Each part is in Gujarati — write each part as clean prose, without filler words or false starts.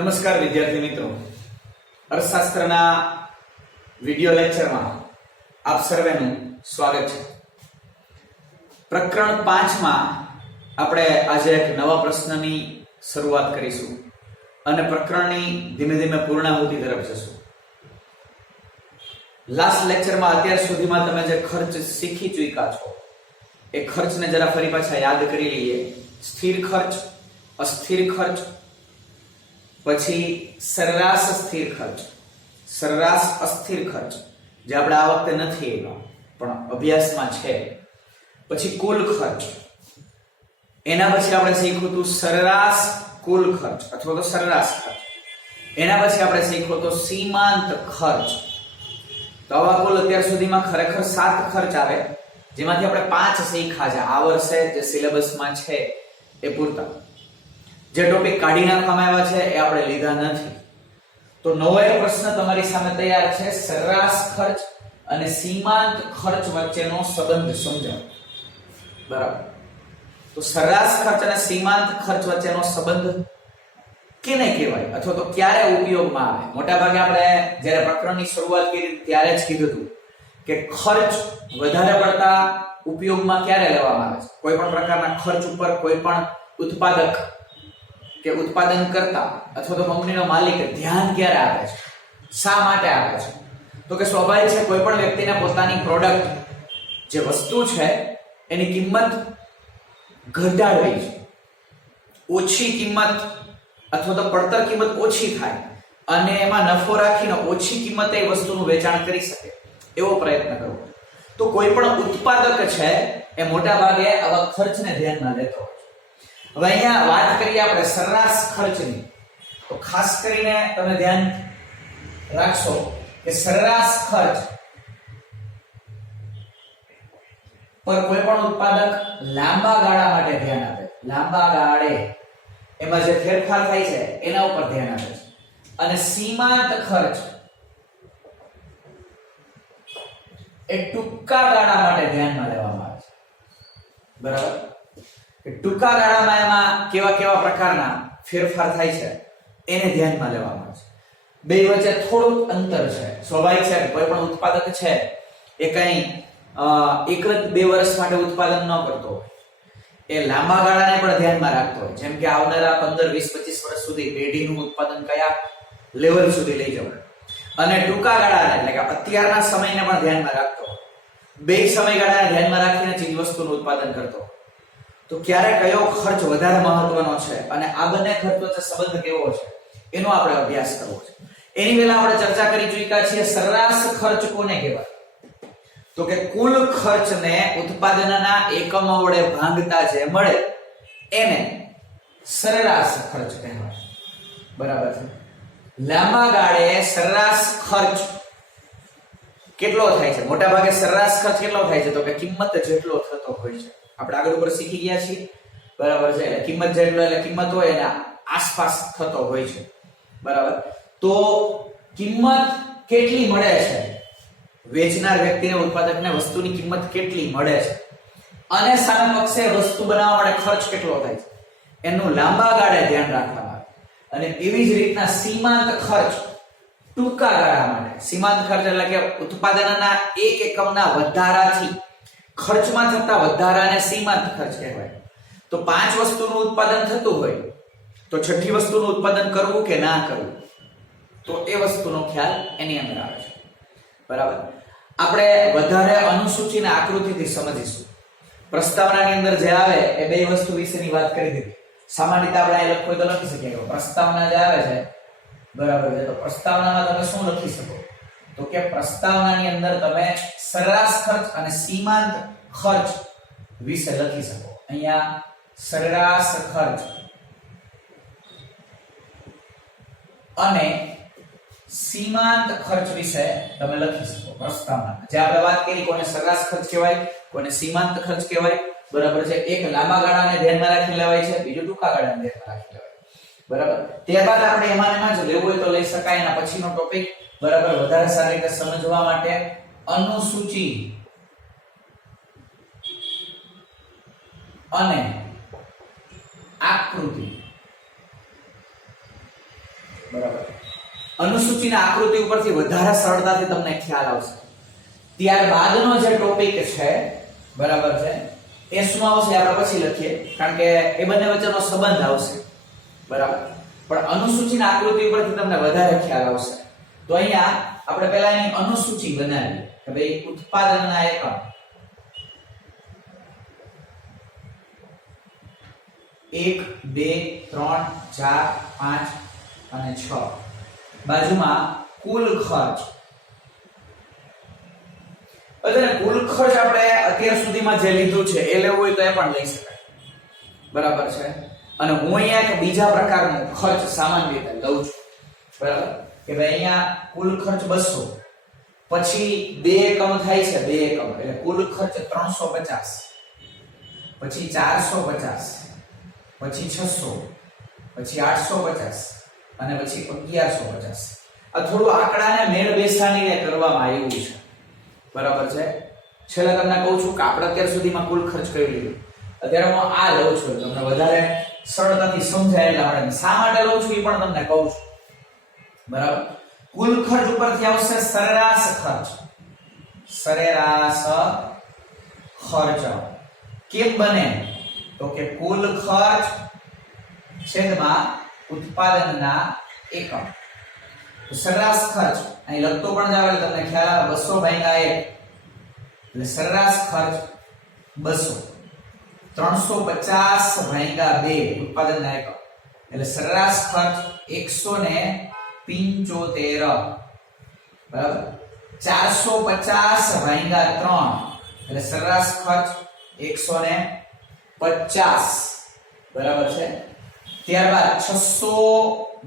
નમસ્કાર વિદ્યાર્થી મિત્રો, અર્થશાસ્ત્રના વિડિયો લેક્ચરમાં આપ સર્વેનું સ્વાગત છે। પ્રકરણ 5 માં આપણે આજે એક નવા પ્રશ્નની શરૂઆત કરીશું અને પ્રકરણની ધીમે ધીમે પૂર્ણાહુતિ તરફ જશું। લાસ્ટ લેક્ચરમાં અત્યાર સુધીમાં તમે જે ખર્ચ શીખી ચૂક્યા છો એ ખર્ચને જરા ફરી પાછા યાદ કરી લઈએ। સ્થિર ખર્ચ, અસ્થિર ખર્ચ, પછી સરેરાશ સ્થિર ખર્ચ, સરેરાશ અસ્થિર ખર્ચ જે આપણે આ વખતે નથી એનો પણ અભ્યાસમાં છે, પછી કુલ ખર્ચ, એના પછી આપણે શીખ્યું હતું સરેરાશ કુલ ખર્ચ અથવા તો સરેરાશ ખર્ચ, એના પછી આપણે શીખ્યું તો સીમાંત ખર્ચ। તો આવા કુલ અત્યાર સુધીમાં ખરેખર 7 ખર્ચ આવે, જેમાંથી આપણે 5 શીખ્યા છે આ વર્ષે જે સિલેબસમાં છે એ પૂરતા। જે ટોપિક કાઢી નાખવામાં આવ્યા છે એ આપણે લીધા નથી। તો નવો એક પ્રશ્ન તમારી સામે તૈયાર છે, સરેરાશ ખર્ચ અને સીમાંત ખર્ચ વચ્ચેનો સંબંધ સમજાવો। બરાબર, તો સરેરાશ ખર્ચ અને સીમાંત ખર્ચ વચ્ચેનો સંબંધ કેને કહેવાય અથવા તો ક્યારે ઉપયોગમાં આવે? મોટા ભાગે આપણે જ્યારે પ્રકરણની શરૂઆત કરી ત્યારે જ કીધું હતું કે ખર્ચ વધારે પડતા ઉપયોગમાં ક્યારે લેવામાં આવે છે? કોઈ પણ પ્રકારના ખર્ચ ઉપર કોઈ પણ ઉત્પાદક કે ઉત્પાદન કરતા અથવા તો કંપનીનો માલિક ધ્યાન ક્યારે આપે છે? શા માટે આપે છે? તો કે સ્વાભાવિક છે, કોઈ પણ વ્યક્તિને પોતાની પ્રોડક્ટ જે વસ્તુ છે એની કિંમત ઘટાડવી છે, ઓછી કિંમત અથવા તો પડતર કિંમત ઓછી થાય અને એમાં નફો રાખીને ઓછી કિંમતે એ વસ્તુનું વેચાણ કરી શકે એવો પ્રયત્ન કરવો। તો કોઈ પણ ઉત્પાદક છે એ મોટા ભાગે આવા ખર્ચને ધ્યાનમાં લેતો હોય। હવે અહીંયા વાત કરીએ આપણે સરેરાશ ખર્ચની, તો ખાસ કરીને તમે ધ્યાન રાખશો કે સરેરાશ ખર્ચ પર કોઈ પણ ઉત્પાદક લાંબા ગાળા માટે ધ્યાન આપે, લાંબા ગાળે એમાં જે ફેરફાર થાય છે એના ઉપર ધ્યાન આપે છે। અને સીમાંત ખર્ચ એ ટૂંકા ગાળા માટે ધ્યાનમાં લેવામાં આવે છે। બરાબર, ટૂંકા ગાળામાં એમાં કેવા કેવા પ્રકારના ફેરફાર થાય છે એને ધ્યાનમાં લેવામાં આવે છે। બે વચ્ચે થોડું અંતર છે। સ્વાભાવિક છે કોઈ પણ ઉત્પાદક છે એ કઈ એક જ 2 વર્ષ માટે ઉત્પાદન ન કરતો હોય, એ લાંબા ગાળાને પણ ધ્યાનમાં રાખતો હોય, જેમ કે આવનારા 15 20 25 વર્ષ સુધી પેઢીનું ઉત્પાદન કયા લેવલ સુધી લઈ જવું, અને ટૂંકા ગાળાને એટલે કે અત્યારના સમયને પણ ધ્યાનમાં રાખતો હોય, બે સમયગાળાને ધ્યાનમાં રાખીને ચીજ વસ્તુનું ઉત્પાદન કરતો હોય। તો ક્યારે કયો ખર્ચ વધારે મહત્વનો છે અને આ બંને ખર્ચ વચ્ચે સંબંધ કેવો છે એનો આપણે અભ્યાસ કરવો છે। એની પહેલા આપણે ચર્ચા કરી ચૂક્યા છીએ સરેરાશ ખર્ચ કોને કહેવાય? તો કે કુલ ખર્ચને ઉત્પાદનના એકમો વડે ભાંગતા જે મળે એને સરેરાશ ખર્ચ કહેવાય। બરાબર છે, લાંબા ગાળે સરેરાશ ખર્ચ કેટલો થાય છે? મોટા ભાગે સરેરાશ ખર્ચ કેટલો થાય છે? તો કે કિંમત જેટલો થતો હોય છે। આપણે આગળ ઉપર શીખી ગયા છીએ, બરાબર છે, એટલે કિંમત જેટલો એટલે કિંમત હોય એના આસપાસ થતો હોય છે। બરાબર, તો કિંમત કેટલી મળે છે? વેચનાર વ્યક્તિને, ઉત્પાદકને વસ્તુની કિંમત કેટલી મળે છે અને સામે પક્ષે વસ્તુ બનાવવા માટે ખર્ચ કેટલો થાય છે એનું લાંબા ગાળે ધ્યાન રાખવામાં આવે। અને એવી જ રીતના સીમાંત ખર્ચ ટૂંકા ગાળા માટે, સીમાંત ખર્ચ એટલે કે ઉત્પાદનના એક એકમના વધારાથી ખર્ચમાં થતા વધારાને સીમાંત ખર્ચ કહેવાય। તો 5 વસ્તુનું ઉત્પાદન થતું હોય તો છઠ્ઠી વસ્તુનું ઉત્પાદન કરવું કે ના કરવું, તો એ વસ્તુનો ખ્યાલ એની અંદર આવે છે। બરાબર, આપણે વધારે અનુસૂચિને આકૃતિથી સમજીશું। પ્રસ્તાવનાની અંદર જે આવે એ બે વસ્તુ વિશેની વાત કરી દીધી। સામાન્ય રીતે આપણે અહીં લખવું તો લખી શકીએ કે પ્રસ્તાવના જે આવે છે, બરાબર છે, તો પ્રસ્તાવનામાં તમે શું લખી શકો? તો કે પ્રસ્તાવનાની અંદર તમે સરેરાશ ખર્ચ અને સીમાંત ખર્ચ વિશે લખી શકો। અહીંયા સરેરાશ ખર્ચ અને સીમાંત ખર્ચ વિશે તમે લખી શકો પ્રસ્તાવનામાં। જે આપણે વાત કરી કોને સરેરાશ ખર્ચ કહેવાય, કોને સીમાંત ખર્ચ કહેવાય, બરાબર છે, એક લાંબા ગાળાને ધ્યાનમાં રાખી લેવાય છે, બીજું ટૂંકા ગાળાને ધ્યાનમાં રાખી લેવાય, બરાબર। ત્યારબાદ આપણે એમાં જ લેવું હોય તો લઈ શકાય। એના પછીનો ટોપિક, બરાબર, વધારે સારી રીતે સમજવા માટે અનુસૂચિ અને આકૃતિ। અનુસૂચિના આકૃતિ ઉપરથી વધારે સરળતાથી તમને ખ્યાલ આવશે. ત્યારબાદનો જે ટોપિક છે બરાબર છે એ શું આવશે આપણે પછી લખીએ, કારણ કે એ બંને વચ્ચેનો સંબંધ આવશે બરાબર. પણ અનુસૂચિના આકૃતિ ઉપરથી તમને વધારે ખ્યાલ આવશે. તો અહીંયા આપણે પહેલા એની અનુસૂચિ બનાવીએ કે ભાઈ ઉત્પાદનના એકમ 1 2 3 4 5 અને 6. બાજુમાં કુલ ખર્ચ. અત્યારે કુલ ખર્ચ આપણે અત્યાર સુધીમાં જે લીધું છે એ લેવું હોય તો એ પણ લઈ શકાય બરાબર છે. અને હું અહીંયા એક બીજા પ્રકારનો ખર્ચ સામાન્ય રીતે લઉં છું બરાબર કે ભાઈ અહીંયા કુલ ખર્ચ 200, પછી બે એકમ થાય છે, બે એકમ એટલે કુલ ખર્ચ 350, પછી 450, પછી 600, પછી 850 અને પછી 1150. આ થોડું આંકડાને મેળ બેસાડીને કરવામાં આવ્યું છે બરાબર છે. છેલ્લે તમને કહું છું કે આપણે અત્યાર સુધીમાં કુલ ખર્ચ કરી લીધું, અત્યારે હું આ લઉં છું તમને વધારે સરળતાથી સમજાય એટલા માટે. શા માટે લઉં છું એ પણ તમને કહું છું બરાબર. કુલ ખર્ચ ઉપરથી આવશે સરેરાશ ખર્ચ. સરેરાશ ખર્ચ કેમ બને તો કે કુલ ખર્ચ છેદમાં ઉત્પાદનના એકમ. તો સરેરાશ ખર્ચ અહીં લખતો પણ જાવ એટલે તમને ખ્યાલ આવે 200 ભાગ્યા 1 એટલે સરેરાશ ખર્ચ 200. 350 ભાગ્યા 2 ઉત્પાદનના એકમ એટલે સરેરાશ ખર્ચ 175 બરાબર. 450 ભાગ્યા 3 એટલે સરેરાશ ખર્ચ 150 બરાબર છે. ત્યારબાદ 600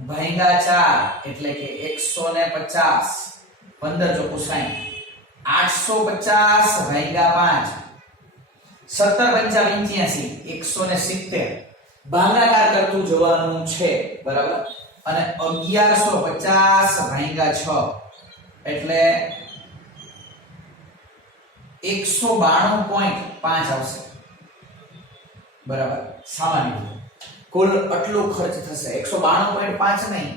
ભાગ્યા 4 એટલે કે 150, 15 ચોકુ 60, 850 ભાગ્યા 5 17 85 170 ભાગાકાર કરતું જવાનું છે બરાબર. અને 1150 ભાગ્યા 6 એટલે 192.5 આવશે બરાબર. સામાન્ય કુલ આટલું ખર્ચ થશે 192.5 નહીં,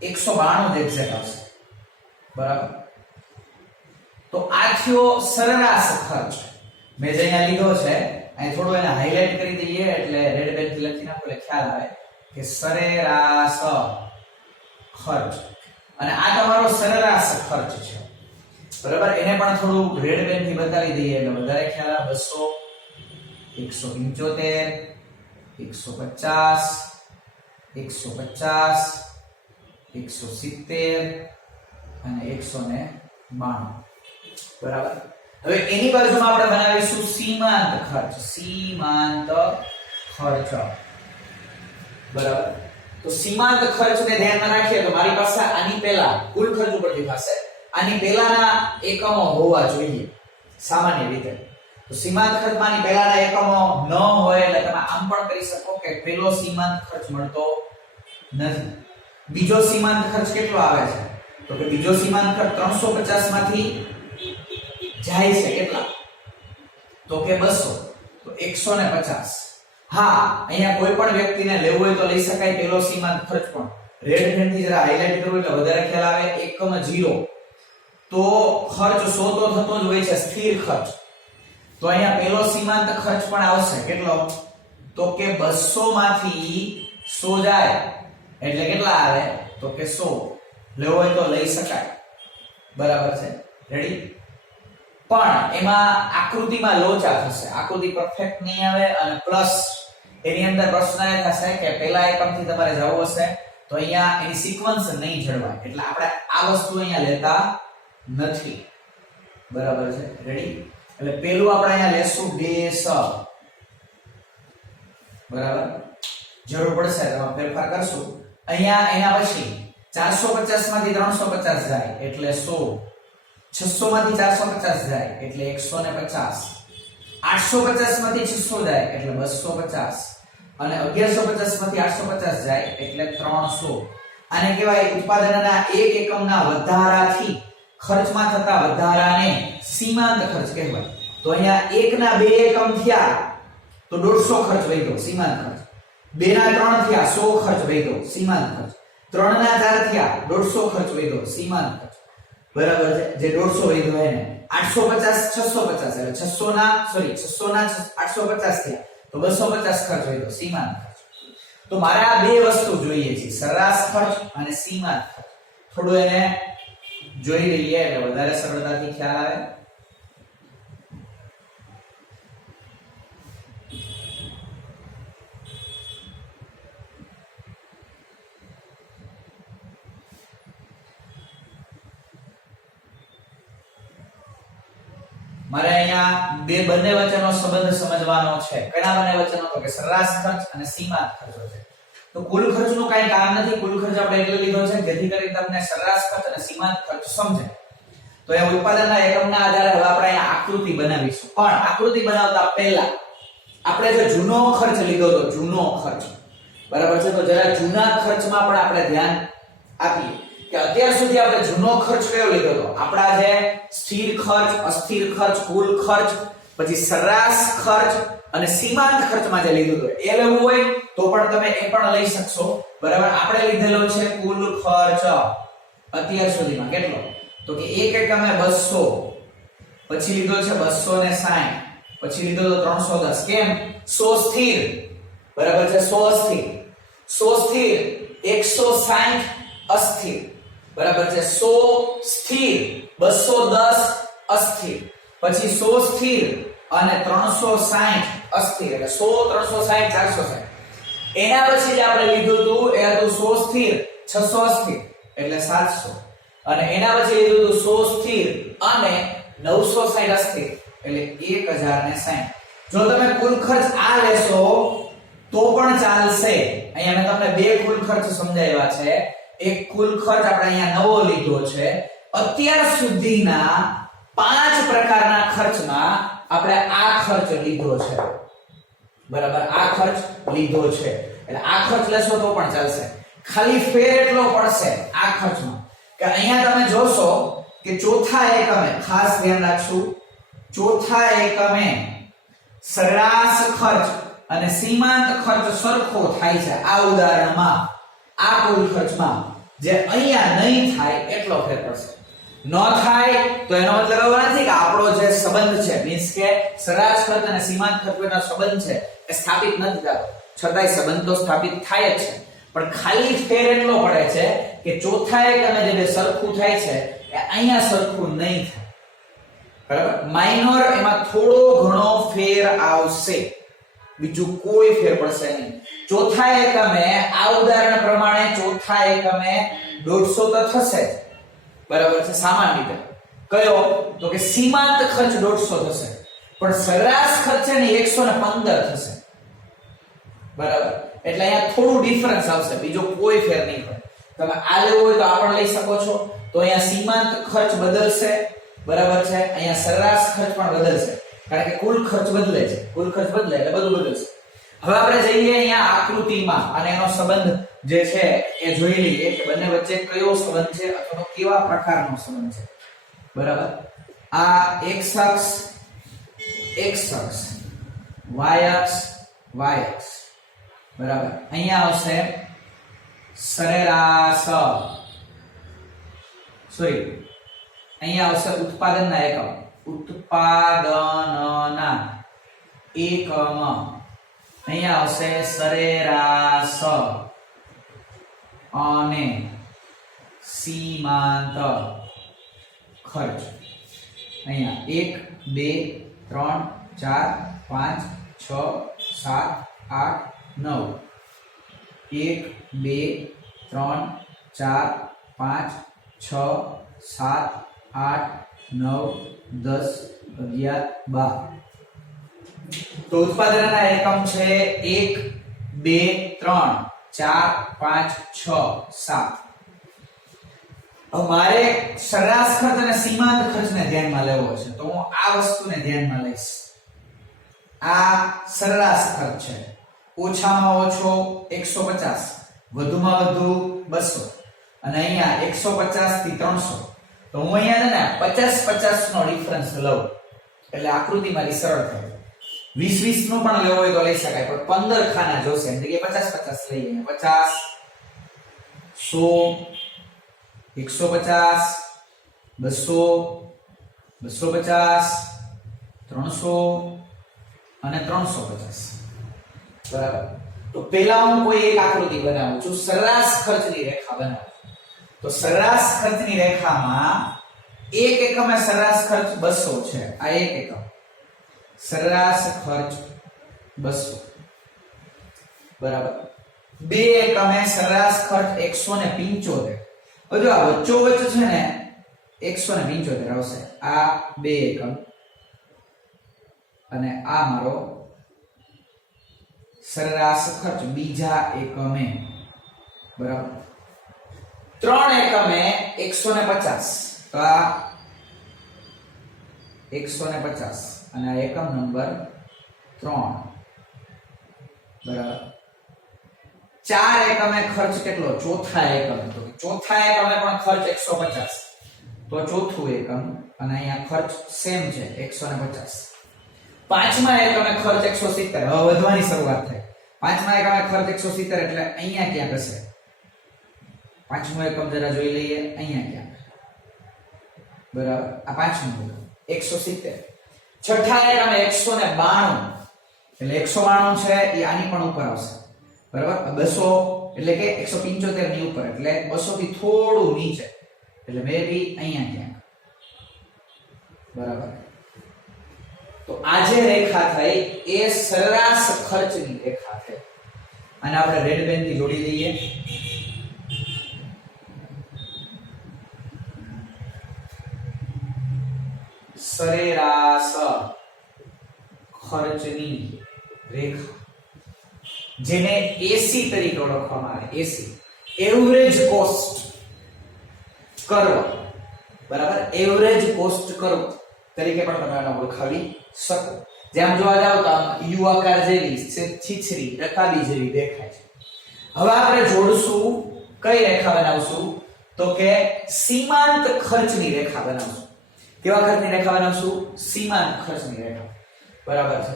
192 જ એક્ઝેક્ટ આવશે બરાબર. તો આ થયો સરેરાશ ખર્ચ. મેં જે અહીંયા લીધો છે અહીં થોડું એને હાઇલાઇટ કરી દઈએ એટલે રેડ પેન થી લખી નાખો એટલે ખ્યાલ આવે કે સરેરાશ ખર્ચ. અને આ તમારો સરેરાશ ખર્ચ છે બરાબર. એને પણ થોડું રેડ પેન થી બતાવી દઈએ એટલે વધારે ખ્યાલ આવે. 200, 175, 150, 150, 170 અને 192 બરાબર. હવે એની બાજુમાં આપણે બનાવીશું સીમાંત ખર્ચ. સીમાંત ખર્ચ બરાબર. તો સીમાંત ખર્ચને ધ્યાનમાં રાખીએ તો મારી પાસે આની પહેલા કુલ ખર્ચ ઉપરથી થશે, આની પહેલાના એકમો હોવા જોઈએ સામાન્ય રીતે. તો સીમાંત ખર્ચમાંની પહેલાના એકમો ન હોય એટલે તમે આમ પણ કરી શકો કે પહેલો સીમાંત ખર્ચ મળતો નથી. બીજો સીમાંત ખર્ચ કેટલો આવે છે તો કે બીજો સીમાંત ખર્ચ 350 માંથી જાય છે કેટલા તો કે 200, તો 150. હા, અહીંયા કોઈ પણ વ્યક્તિને લેવું હોય તો લઈ શકાય પેલો સીમાંત ખર્ચ પણ. રેડ પેન થી જરા હાઇલાઇટ કરું એટલે વધારે ખ્યાલ આવે. એકમ 0 તો ખર્ચ 100 તો થતો જ હોય છે સ્થિર ખર્ચ. તો અહીંયા પેલો સીમાંત ખર્ચ પણ આવશે કેટલો તો કે 200 માંથી 100 જાય એટલે કેટલા આવે તો કે 100. લેવો હોય તો લઈ શકાય બરાબર છે. રેડી. પણ એમાં આકૃતિમાં લોચા થશે, આકૃતિ પરફેક્ટ નહીં આવે. અને પ્લસ એની અંદર પ્રશ્ન એ થશે કે પહેલા એકમથી તમારે જવું હશે તો અહીંયા એની સિક્વન્સ નહીં જળવાય એટલે આપણે આ વસ્તુ અહીંયા લેતા નથી બરાબર છે. રેડી. એટલે પહેલું આપણે અહીંયા લેશું 2 બરાબર. જરૂર પડશે તો ફેરફાર કરશું. અહીંયા એના પછી 450 માંથી 350 જાય એટલે 100, 600 માંથી 450 જાય એટલે 150, 850 માંથી 600 જાય એટલે 250 અને 1150 માંથી 850 જાય એટલે 300. આને કહેવાય ઉત્પાદનના એક એકમના વધારાથી ખર્ચમાં થતા વધારાને સીમાંત ખર્ચ કહેવાય. તો અહીંયા 1 ના 2 એકમ થયા તો 150 ખર્ચ વધ્યો સીમાંત ખર્ચ. 2 ના 3 થયા 100 ખર્ચ વધ્યો સીમાંત ખર્ચ. 3 ના 4 થયા 150 ખર્ચ વધ્યો સીમાંત ખર્ચ બરાબર છે જે 150 વધ્યો એને 850 650 એટલે 600 ના 850 થયા તો 250 ખર્ચ વધ્યો સીમાંત ખર્ચ તો મારે આ બે વસ્તુ જોઈએ છે સરેરાશ ખર્ચ અને સીમાંત ખર્ચ થોડું એને જોઈ લઈએ એટલે વધારે સરળતાથી ખ્યાલ આવે મારે અહીંયા બંને વચ્ચેનો સંબંધ સમજવાનો છે કયા બંને વચ્ચેનો તો કે સરેરાશ ખર્ચ અને સીમાંત ખર્ચો છે તો કુલ ખર્ચનું કાઈ કામ નથી કુલ ખર્ચ આપણે એટલે લીધો છે જેથી કરીને તમને સરેરાશ ખર્ચ અને સીમાંત ખર્ચ સમજાય તો એ ઉત્પાદનના એકમના આધારે હવે આપણે અહીંયા આકૃતિ બનાવીશું પણ આકૃતિ બનાવતા પહેલા આપણે જે જૂનો ખર્ચ લીધો તો જૂનો ખર્ચ બરાબર છે તો જરા જૂના ખર્ચમાં પણ આપણે ધ્યાન આપીએ કે અત્યાર સુધી આપણે જૂનો ખર્ચ કયો લીધો હતો આપડા જે સ્થિર ખર્ચ અસ્થિર ખર્ચ કુલ ખર્ચ પછી સરેરાશ ખર્ચ અને સીમાંત ખર્ચમાં જે લીધું હતું એ લેવું હોય તો પણ તમે એ પણ લઈ શકશો બરાબર આપણે લીધેલો છે કુલ ખર્ચ અત્યાર સુધીમાં કેટલો તો કે એક એકમે 200 પછી લીધો છે 260 પછી લીધો તો 310 કેમ 100 સ્થિર બરાબર છે 100 સ્થિર 100 સ્થિર 160 અસ્થિર બરાબર છે 100 સ્થિર 210 અસ્થિર પછી 100 સ્થિર અને 360 અસ્થિર એટલે 100 360 460 એના પછી જે આપણે લીધું હતું એ હતું 100 સ્થિર 600 અસ્થિર એટલે 700 અને એના પછી લીધું હતું 100 સ્થિર અને 960 અસ્થિર એટલે 1060 જો તમે કુલ ખર્ચ આ લેશો તો પણ ચાલશે અહીંયા મેં તમને બે કુલ ખર્ચ સમજાવ્યા છે એક કુલ ખર્ચ આપણે અહીંયા નવો લીધો છે અત્યાર સુધીના 5 પ્રકારના ખર્ચમાં આપણે આ ખર્ચ લીધો છે બરાબર આ ખર્ચ લીધો છે એટલે આ ખર્ચ લેશો તો પણ ચાલશે ખાલી ફેર એટલો પડશે આ ખર્ચમાં કે અહીંયા તમે જોશો કે ચોથા એકમે ખાસ ધ્યાન રાખશું ચોથા એકમે સરેરાશ ખર્ચ અને સીમાંત ખર્ચ સરખો થાય છે આ ઉદાહરણમાં આ કુલ ખર્ચમાં જે અહીંયા નહીં થાય એટલો ફેર પડશે ન થાય તો એનો મતલબ એવો નથી કે આપણો જે સંબંધ છે મીન્સ કે સરેરાશ ખર્ચ અને સીમાંત ખર્ચ વચ્ચેનો સંબંધ છે એ સ્થાપિત નથી થતો છતાંય સંબંધ તો સ્થાપિત થાય જ છે પણ ખાલી ફેર એટલો પડે છે કે ચોથા એકમે જે બે સરખું થાય છે એ અહીંયા સરખું નહીં થાય બરાબર માઇનોર એમાં થોડો ઘણો ફેર આવશે બીજું કોઈ ફેર પડશે નહીં ચોથા એકમે આ ઉદાહરણ પ્રમાણે ચોથા એકમે 150 તો થશે જ બરાબર છે સામાન્ય રીતે કયો તો કે સીમાંત ખર્ચ 150 થશે પણ સરેરાશ ખર્ચ છે ને 115 થશે બરાબર એટલે અહીંયા થોડું ડિફરન્સ આવશે બીજો કોઈ ફેર નહીં પડે તમે આ લેવું હોય તો આ પણ લઈ શકો છો તો અહીંયા સીમાંત ખર્ચ બદલશે બરાબર છે અહીંયા સરેરાશ ખર્ચ પણ બદલશે કારણ કે કુલ ખર્ચ બદલે છે કુલ ખર્ચ બદલે એટલે બધું બદલશે હવે આપણે જઈએ અહીંયા આકૃતિમાં અને એનો સંબંધ જે છે એ જોઈ લઈએ કે બંને વચ્ચે કયો સંબંધ છે અથવા તો કેવા પ્રકારનો સંબંધ છે બરાબર આ x અક્ષ y અક્ષ બરાબર અહીંયા આવશે સરેરાશ અહીંયા આવશે ઉત્પાદનના એકમ ઉત્પાદનના એકમ અહીંયા આવશે સરેરાશ અને સીમાંત ખર્ચ અહીંયા 1 2 3 4 5 6 7 8 9 1 2 3 4 5 6 7 8 9 10 11 12 તો ઉત્પાદનના એકમ છે 1 2 3 4 5 6 7 હવે મારે સરેરાશ ખર્ચ અને સીમાંત ખર્ચને ધ્યાનમાં લેવો છે તો હું આ વસ્તુને ધ્યાનમાં લઈશ આ સરેરાશ ખર્ચ છે ઓછામાં ઓછો 150 વધુમાં વધુ 200 અને અહીંયા 150 થી 300 તો હું અહીંયા છે ને 50 નો ડિફરન્સ લઉં એટલે આકૃતિ મારી સરળ થાય 20 નો પણ લેવો હોય તો લઈ શકાય પણ 15 ખાના જોશે એટલે કે 50 લઈએ 50 100 150 200 250 300 અને 350 બરાબર. તો પહેલા હું કોઈ એક આકૃતિ બનાવું છું, સરેરાશ ખર્ચની રેખા બનાવું. તો સરેરાશ ખર્ચની રેખામાં એક એકમે સરેરાશ ખર્ચ 200 છે. આ એક એકમ સરેરાશ ખર્ચ 200 બરાબર. બે એકમે સરેરાશ ખર્ચ 175. જો આ વચ્ચોવચ્ચ છે ને 175 આવશે. આ બે એકમ અને આ મારો સરેરાશ ખર્ચ બીજા એકમે બરાબર. ત્રણ એકમે 150. તો આ 150 અને આ એકમ નંબર 3 બરાબર. ચાર એકમે ખર્ચ કેટલો? ચોથા એકમ. તો ચોથા એકમે પણ ખર્ચ 150. તો ચોથું એકમ અને અહીંયા ખર્ચ સેમ છે 150. પાંચમા એકમે ખર્ચ 170. હવે વધવાની શરૂઆત થઈ. પાંચમા એકમે ખર્ચ 170 એટલે અહીંયા ક્યાંક હશે. પાંચમો એકમ જરા જોઈ લઈએ. અહીંયા ક્યાંક બરાબર. આ પાંચમો એકમ 170. છઠ્ઠા એકમે 192 એટલે 192 છે એ આની પણ ઉપર આવશે બરાબર. 200 એટલે કે 175 ની ઉપર એટલે 200 થી થોડું નીચે એટલે મે બી અહીંયા ક્યાંક બરાબર. તો આ જે રેખા થઈ એ સરેરાશ ખર્ચની રેખા છે. અને આપણે રેડ પેન થી જોડી દઈએ. સરેરાશ ખર્ચની રેખા જેને એસી તરીકે ઓળખવામાં આવે. એસી એવરેજ કોસ્ટ કર્વ બરાબર. એવરેજ કોસ્ટ કર્વ તરીકે પણ તમે આને ઓળખાવી શકો. જેમ જોવા જાવ તો આમ યુ આકાર જેવી છીછરી રકાબી જેવી દેખાય છે. હવે આપણે જોડશું કઈ રેખા બનાવશું? તો કે સીમાંત ખર્ચની રેખા બનાવશું. કેવા ખર્ચની રેખા બનાવશું? સીમાંત ખર્ચની રેખા બરાબર છે.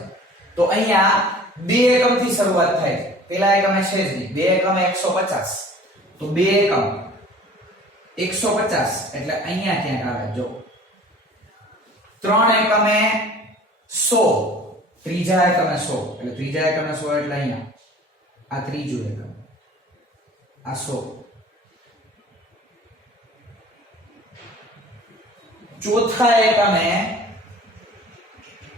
તો અહીંયા બે એકમ થી શરૂઆત થાય છે. પહેલા એકમે છે જ નહીં. બે એકમે 150. તો બે એકમ 150 એટલે અહીંયા ક્યાંક આવે. જો ત્રણ એકમે 100. ત્રીજા એકમે 100 એટલે ત્રીજા એકમે 100 એટલે અહીંયા આ ત્રીજું એકમ આ 100. ચોથા એકમે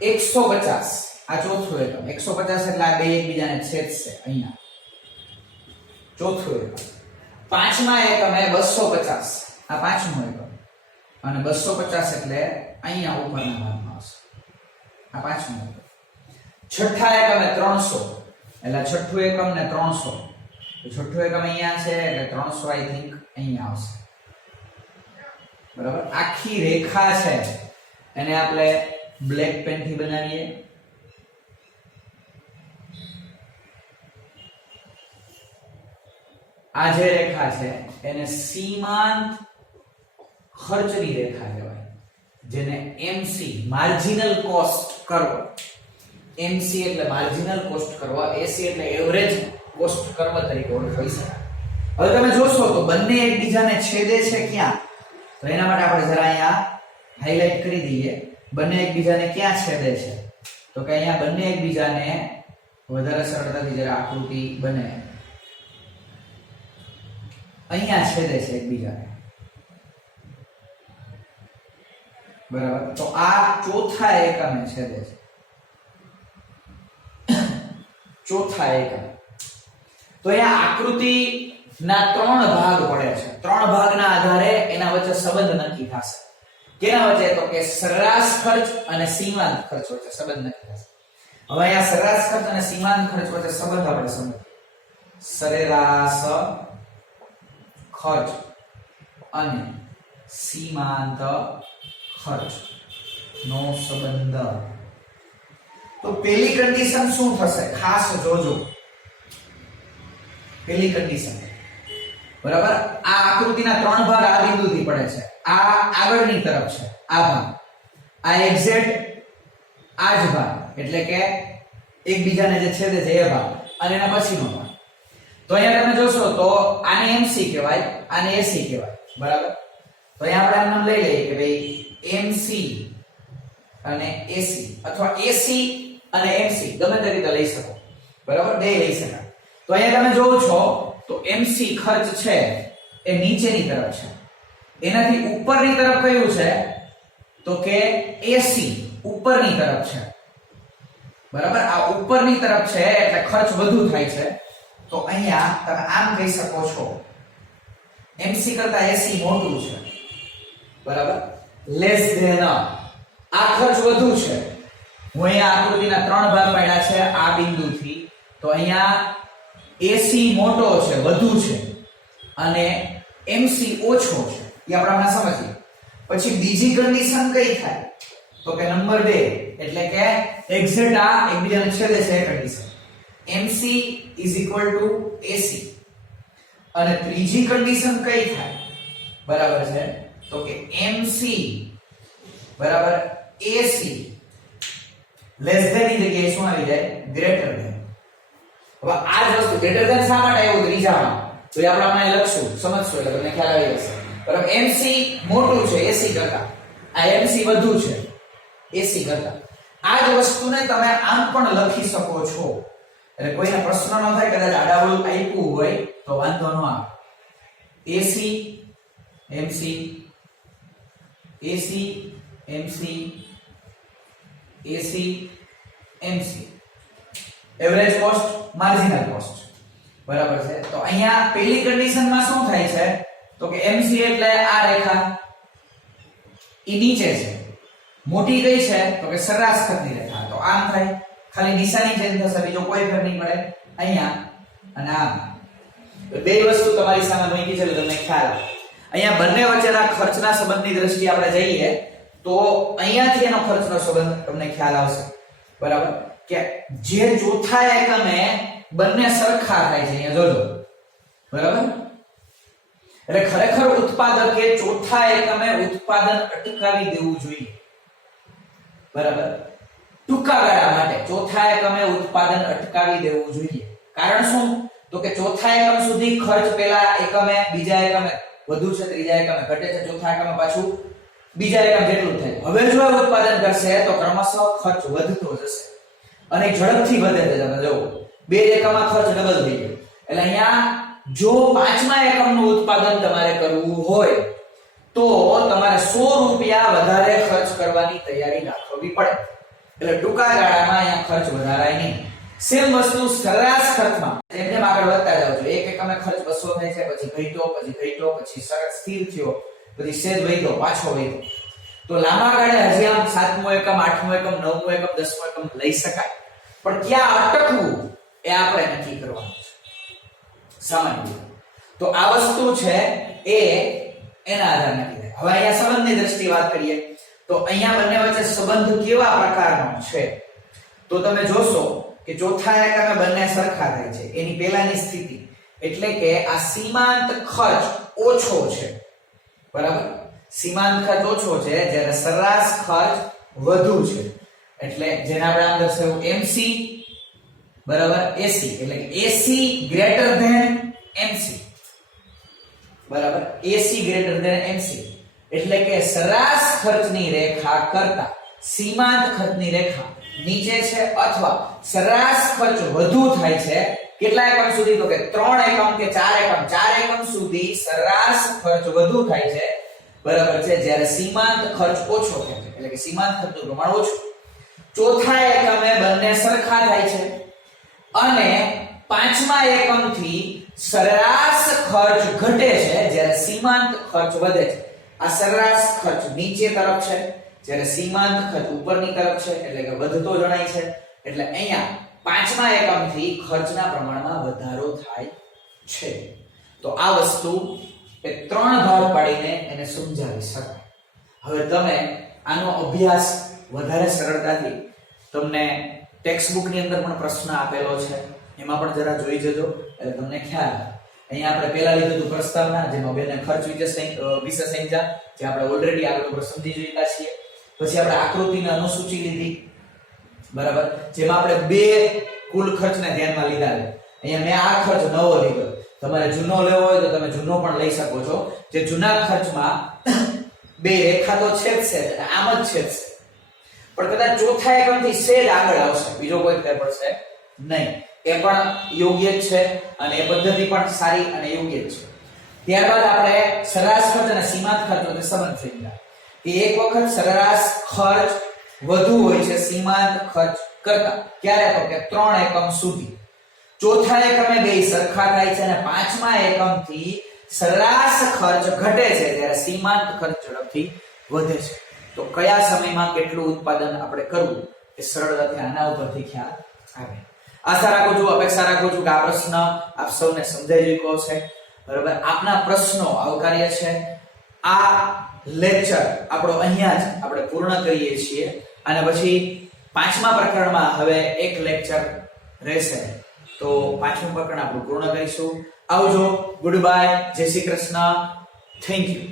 150. આ ચોથું એકમ 150 એટલે આ બે એકબીજાને છેદશે અહીંયા. ચોથું એકમ. પાંચમા એકમે 250. આ પાંચમું એકમ અને 250 એટલે અહીંયા ઉપરના ભાગમાં આવશે. આ પાંચમું એકમ. છઠ્ઠા એકમે 300 એટલે છઠ્ઠું એકમ ને 300. તો છઠ્ઠું એકમ અહીંયા છે એટલે 300 આઈ થિંક અહીંયા આવશે બરાબર. આખી રેખા છે એને આપણે બ્લેક પેન થી બનાવીએ. આ જે રેખા છે એને સીમાંત ખર્ચની રેખા કહેવાય. જેને MC marginal cost curve. MC એટલે માર્જિનલ કોસ્ટ કર્વ, એસી એટલે એવરેજ કોસ્ટ કર્વ તરીકે ઓળખાઈ શકાય. હવે તમે જોશો તો બંને એકબીજાને છેદે છે ક્યાં? તો એના માટે આપણે જરા અહીંયા હાઈલાઈટ કરી દઈએ. બંને એકબીજાને ક્યાં છેદે છે? તો કે અહીંયા બંને એકબીજાને વધારે સરળતાથી જરા આકૃતિ બને અહીંયા છેદે છે એકબીજાને બરાબર. તો આ ચોથા એકમે છેદે છે. ચોથા એકમ. તો અહીંયા આકૃતિ ના ત્રણ ભાગ પડે છે. ત્રણ ભાગના આધારે એના વચ્ચે સંબંધ નક્કી થશે. કેના વચ્ચે? તો કે સરેરાશ ખર્ચ અને સીમાંત ખર્ચ વચ્ચે સંબંધ નક્કી થશે. હવે અહીંયા સરેરાશ ખર્ચ અને સીમાંત ખર્ચ વચ્ચે સંબંધ આપણે સમજીએ. સરેરાશ ખર્ચ અને સીમાંત ખર્ચ નો સંબંધ. તો પહેલી કન્ડિશન શું થશે? ખાસ જોજો. પહેલી કન્ડિશન બરાબર. આ આકૃતિના ત્રણ ભાગ આ બિંદુથી પડે છે. આ આગળની તરફ છે આ ભાગ. આ એક્ઝેક્ટ આ જ ભાગ એટલે કે એકબીજાને જે છેદે છે એ ભાગ અને એના પછીનો ભાગ. તો અહીંયા તમે જોશો તો આને MC કહેવાય, આને AC કહેવાય, બરાબર. તો અહીંયા આપણે આમ નામ લઈ લઈએ કે ભાઈ MC અને AC, અથવા AC અને MC ગમે તે રીતે લઈ શકો, બરાબર, બે લઈ શકાય. તો અહીંયા તમે જોવો છો તો MC ખર્ચ છે એ નીચેની તરફ છે, એનાથી ઉપરની તરફ કયું છે તો કે AC ઉપરની તરફ છે, બરાબર. આ ઉપરની તરફ છે એટલે ખર્ચ વધુ થાય છે. તો અહીંયા તમે આમ કહી શકો છો MC કરતા AC મોટું છે, બરાબર, લેસ ધેન. આ ખર્ચ વધુ છે. હું અહીંયા આકૃતિના 3 ભાગ પાડ્યા છે આ બિંદુથી. તો અહીંયા AC મોટો છે, વધુ છે, અને MC ઓછો છે. એ આપણે હમણાં સમજીએ. પછી બીજી કન્ડિશન કઈ થાય તો કે નંબર 2, એટલે કે એક્ઝેક્ટ આ એકબીજાને છેદે છે એ કન્ડિશન. MC AC. અને ત્રીજી કન્ડિશન કઈ થાય બરાબર છે તો કે MC બરાબર AC લેસ ધેન ની જગ્યાએ શું આવી જાય ગ્રેટર ધેન. હવે આ જ વસ્તુ ગ્રેટર ધેન શા માટે આવ્યું ત્રીજામાં તો એ આપણે હમણાં લખશું, સમજશો એટલે તમને ખ્યાલ આવી જશે. બરાબર, MC મોટું છે AC કરતા, આ MC વધુ છે AC કરતા. આ જ વસ્તુને તમે આમ પણ લખી શકો છો, એટલે કોઈને પ્રશ્ન ન થાય, કદાચ આડાવડું આપ્યું હોય તો વાંધો ન આવે. AC MC AC MC AC MC average cost marginal cost, બરાબર છે. તો અહીંયા પહેલી કન્ડિશનમાં શું થાય છે તો કે MC એટલે આ રેખા ઈ નીચે છે, મોટી કઈ છે તો કે સરેરાશ ખર્ચની રેખા. તો આમ થાય, ખાલી નિશાની ચેન્જ થશે, બીજો કોઈ ફેર નહીં પડે. અહીંયા અને આમ બે વસ્તુ તમારી સામે મૂકી છે એટલે તમને ખ્યાલ આવે. અહીંયા બંને વચ્ચેના ખર્ચના સંબંધની દ્રષ્ટિએ આપણે જઈએ તો અહીંયાથી એનો ખર્ચનો સંબંધ તમને ખ્યાલ આવશે, બરાબર, કે જે ચોથા એકમે બંને સરખા થાય છે. અહીંયા જોજો, બરાબર. એટલે ખરેખર ઉત્પાદકે ચોથા એકમે ઉત્પાદન અટકાવી દેવું જોઈએ, બરાબર. ટૂંકા ગાળા માટે ચોથા એકમે ઉત્પાદન અટકાવી દેવું જોઈએ. કારણ શું તો કે ચોથા એકમ સુધી ખર્ચ પેલા એકમે બીજા એકમે વધુ છે, ત્રીજા એકમે ઘટે છે, ચોથા એકમે પાછું બીજા એકમ જેટલું થાય. હવે જો ઉત્પાદન કરશે તો ક્રમશઃ ખર્ચ વધતો જશે અને ઝડપથી વધે છે. તમે જુઓ બે એકમમાં ખર્ચ ડબલ થઈ ગયો. એટલે અહીંયા જો પાંચમા એકમનું ઉત્પાદન તમારે કરવું હોય તો તમારે 100 રૂપિયા વધારે ખર્ચ કરવાની તૈયારી રાખવી પડે. એટલે ટૂંકા ગાળામાં અહીંયા ખર્ચ વધારાય નહીં. સેમ વસ્તુ સરેરાશ ખર્ચમાં જેમ જેમ આગળ વધતા જાવ છો, એક એકમે ખર્ચ 200 થાય છે, પછી ઘટ્યો, પછી સ્થિર થયો, પછી સેજ વધ્યો, પાછો વધ્યો. તો લાંબા ગાળે હજી આમ 7મો એકમ, 8મો એકમ, 9મો એકમ, 10મો એકમ લઈ શકાય, પણ ક્યાં અટકવું એ આપણે નક્કી કરવાનું છે સામાન્ય. તો આ વસ્તુ છે એ એના આધારે નક્કી થાય. હવે અહીંયા સંબંધની દ્રષ્ટિએ વાત કરીએ તો અહીંયા બંને વચ્ચે સંબંધ કેવા પ્રકારનો છે તો તમે જોશો કે ચોથા એકમે બંને સરખા થાય છે. એની પહેલાની સ્થિતિ એટલે કે આ સીમાંત ખર્ચ ઓછો છે, બરાબર. સીમાંત ખર્ચ ઓછો છે જ્યારે સરેરાશ ખર્ચ વધુ છે. એટલે જેને આપણે આમ દર્શાવ્યું MC બરાબર AC, એટલે કે AC ગ્રેટર ધેન MC, બરાબર. AC ગ્રેટર ધેન MC એટલે કે સરેરાશ ખર્ચની રેખા કરતા સીમાંત ખર્ચની રેખા નીચે છે, અથવા સરેરાશ ખર્ચ વધુ થાય છે. કેટલા એકમ સુધી તો કે 3 એકમ કે 4 એકમ, 4 એકમ સુધી સરેરાશ ખર્ચ વધુ થાય છે, બરાબર છે, જ્યારે સીમાંત ખર્ચ ઓછો થાય છે. એટલે કે સીમાંત ખર્ચનું પ્રમાણ ઓછું. ચોથા એકમે બંને સરખા થાય છે અને પાંચમા એકમથી સરેરાશ ખર્ચ ઘટે છે જ્યારે સીમાંત ખર્ચ વધે છે. આ સરેરાશ ખર્ચ નીચે તરફ છે જ્યારે સીમાંત ખર્ચ ઉપરની તરફ છે, એટલે કે વધતો જણાય છે. એટલે અહીંયા પાંચમા એકમથી ખર્ચના પ્રમાણમાં વધારો થાય છે. તો આ વસ્તુ એ 3 ભાગ પાડીને એને સમજાવી શકાય. હવે તમે આનો અભ્યાસ વધારે સરળતાથી તમને ટેક્સ્ટબુક ની અંદર પણ પ્રશ્ન આપેલો છે, એમાં પણ જરા જોઈ જજો એટલે તમને ખ્યાલ આવે. અહીંયા આપણે પહેલા લીધું હતું પ્રસ્તાવના, જેમાં બેને ખર્ચ વિશે સમજ્યા, જે આપણે ઓલરેડી આગળ ઉપર સમજી ચૂક્યા છીએ. પછી આપણે આકૃતિની અનુસૂચિ લીધી, બરાબર, જેમાં આપણે બે કુલ ખર્ચને ધ્યાનમાં લીધા છે અહીંયા મેં આ ખર્ચ નવો લીધો, તમારે જૂનો લેવો હોય તો તમે જૂનો પણ લઈ શકો છો. જે જૂના ખર્ચમાં બે રેખા તો છેદશે અને આમ જ છેદશે, પણ કદાચ ચોથા એકમથી સેજ આગળ આવશે, બીજો કોઈ ફેર પડશે નહીં. એ પણ યોગ્ય જ છે અને એ પદ્ધતિ પણ સારી અને યોગ્ય જ છે. ત્યારબાદ આપણે સરેરાશ ખર્ચ અને સીમાંત ખર્ચ વચ્ચે સંબંધ થઈ ગયા કે એક વખત સરેરાશ ખર્ચ વધુ હોય છે સીમાંત ખર્ચ કરતા. ક્યારે? તો કે 3 એકમ સુધી. ચોથા એકમે બે સરખા થાય છે અને પાંચમા એકમથી સરેરાશ ખર્ચ ઘટે છે ત્યારે સીમાંત ખર્ચ ઝડપથી વધે છે. તો કયા સમયમાં કેટલું ઉત્પાદન આપણે કરવું એ સરળતાથી આના ઉપરથી ખ્યાલ આવે. આશા રાખું છું, અપેક્ષા રાખું છું કે આ પ્રશ્ન આપ સૌને સમજાઈ ચૂક્યો છે. બરાબર, આપના પ્રશ્નો આવકાર્ય છે. આ લેક્ચર આપણો અહીંયા જ આપણે પૂર્ણ કરીએ છીએ અને પછી પાંચમા પ્રકરણમાં હવે એક લેક્ચર રહેશે, તો પાંચમું પ્રકરણ આપણે પૂર્ણ કરીશું. આવજો, ગુડ બાય, જય શ્રી કૃષ્ણ, થેન્ક યુ.